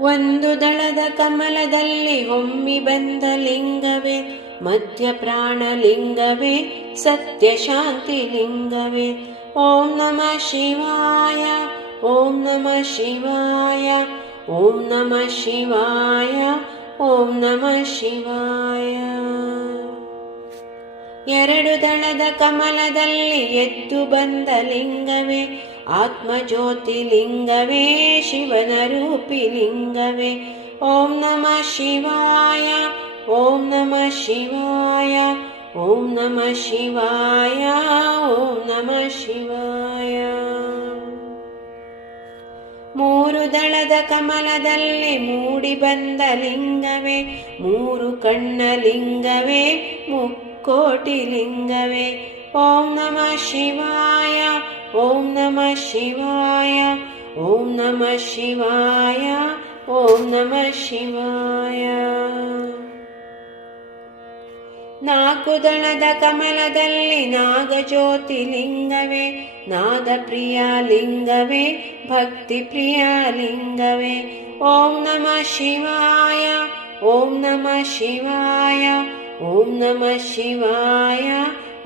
ಒಂದು ದಳದ ಕಮಲದಲ್ಲಿ ಹೊಮ್ಮಿ ಬಂದ ಲಿಂಗವೇ ಮಧ್ಯ ಪ್ರಾಣ ಲಿಂಗವೇ ಸತ್ಯ ಶಾಂತಿ ಲಿಂಗವೇ. ಓಂ ನಮ ಶಿವಾಯ, ಓಂ ನಮ ಶಿವಾಯ, ಓಂ ನಮ ಶಿವಾಯ, ಓಂ ನಮ ಶಿವಾಯ. ಎರಡು ದಳದ ಕಮಲದಲ್ಲಿ ಎದ್ದು ಬಂದ ಲಿಂಗವೇ आत्मज्योतिलिङ्गवे शिवनरूपिलिङ्गवे ॐ नमः शिवाय ॐ नमः शिवाय ॐ नमः शिवाय ॐ नमः शिवाय। ಮೂರು ದಳದ ಕಮಲದಲ್ಲಿ ಮೂಡಿ ಬಂದ ಲಿಂಗವೇ ಮೂರು ಕಣ್ಣ ಲಿಂಗವೇ ಮುಕ್ಕೋಟಿ ಲಿಂಗವೇ ಓಂ नम ಶಿವಾಯ. ॐ नमः शिवाय ॐ नमः शिवाय ॐ नम शिििवाय। नाकुद कमलद नागज्योतिर्लिङ्गवे नागप्रिया लिङ्गवे भक्तिप्रिया लिङ्गवे ॐ नम शिवाय ॐ नम शिवाय ॐ नम शिवाय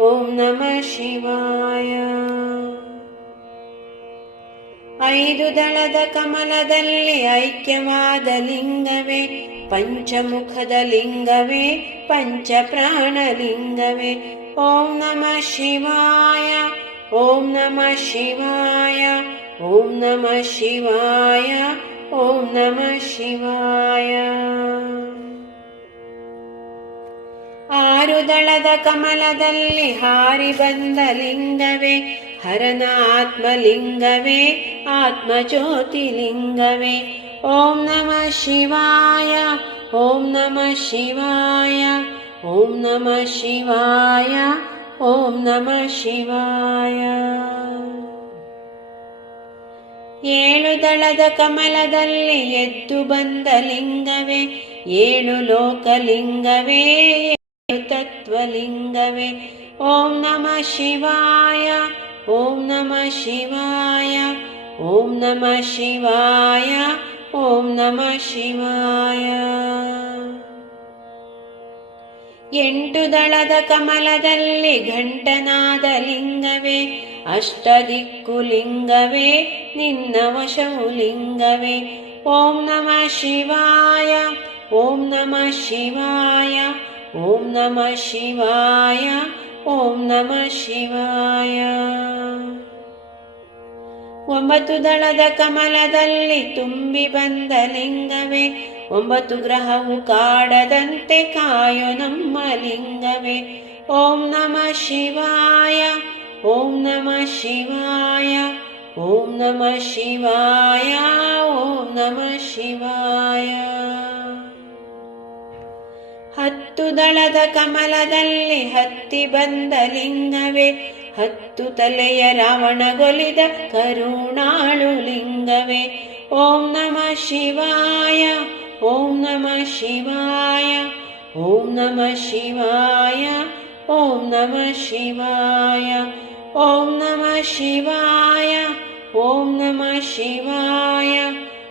ॐ नम शिवाय। ಐದು ದಳದ ಕಮಲದಲ್ಲಿ ಐಕ್ಯವಾದ ಲಿಂಗವೇ ಪಂಚಮುಖದ ಲಿಂಗವೇ ಪಂಚ ಪ್ರಾಣಲಿಂಗವೇ ಓಂ ನಮಃ ಶಿವಾಯ ಓಂ ನಮಃ ಶಿವಾಯ ಓಂ ನಮಃ ಶಿವಾಯ ಓಂ ನಮಃ ಶಿವಾಯ ಆರು ದಳದ ಕಮಲದಲ್ಲಿ ಹಾರಿ ಬಂದ ಲಿಂಗವೇ हरनात्मलिङ्गवे आत्मज्योतिलिङ्गवे ॐ नमः शिवाय ॐ नमः शिवाय ॐ नमः शिवाय ॐ नमः शिवाय। ಏಳು ದಳದ ಕಮಲದಲ್ಲಿ ಎದ್ದು ಬಂದ ಲಿಂಗವೇ ಏಳು ಲೋಕಲಿಂಗವೇ ಏಳು ತತ್ವಲಿಂಗವೇ. ಓಂ नम ಶಿವಾಯ ಓಂ ನಮಃ ಶಿವಾಯ ಓಂ ನಮಃ ಶಿವಾಯ ಓಂ ನಮಃ ಶಿವಾಯ ಎಂಟು ದಳದ ಕಮಲದಲ್ಲಿ ಘಂಟನಾದ ಲಿಂಗವೇ ಅಷ್ಟದಿಕ್ಕು ಲಿಂಗವೇ ನಿನ್ನ ವಶವು ಲಿಂಗವೇ ಓಂ ನಮಃ ಶಿವಾಯ ಓಂ ನಮಃ ಶಿವಾಯ ಓಂ ನಮಃ ಶಿವಾಯ ಓಂ ನಮಃ ಶಿವಾಯ ಒಂಬತ್ತು ದಳದ ಕಮಲದಲ್ಲಿ ತುಂಬಿ ಬಂದ ಲಿಂಗವೇ ಒಂಬತ್ತು ಗ್ರಹವು ಕಾಡದಂತೆ ಕಾಯೋ ನಮ್ಮ ಲಿಂಗವೇ ಓಂ ನಮಃ ಶಿವಾಯ ಓಂ ನಮಃ ಶಿವಾಯ ಓಂ ನಮಃ ಶಿವಾಯ ಓಂ ನಮಃ ಶಿವಾಯ ಹತ್ತು ದಳದ ಕಮಲದಲ್ಲಿ ಹತ್ತಿ ಬಂದ ಲಿಂಗವೇ ಹತ್ತು ತಲೆಯ ರಾವಣಗೊಲಿದ ಕರುಣಾಳು ಲಿಂಗವೇ ಓಂ ನಮಃ ಶಿವಾಯ ಓಂ ನಮಃ ಶಿವಾಯ ಓಂ ನಮಃ ಶಿವಾಯ ಓಂ ನಮಃ ಶಿವಾಯ ಓಂ ನಮಃ ಶಿವಾಯ ಓಂ ನಮಃ ಶಿವಾಯ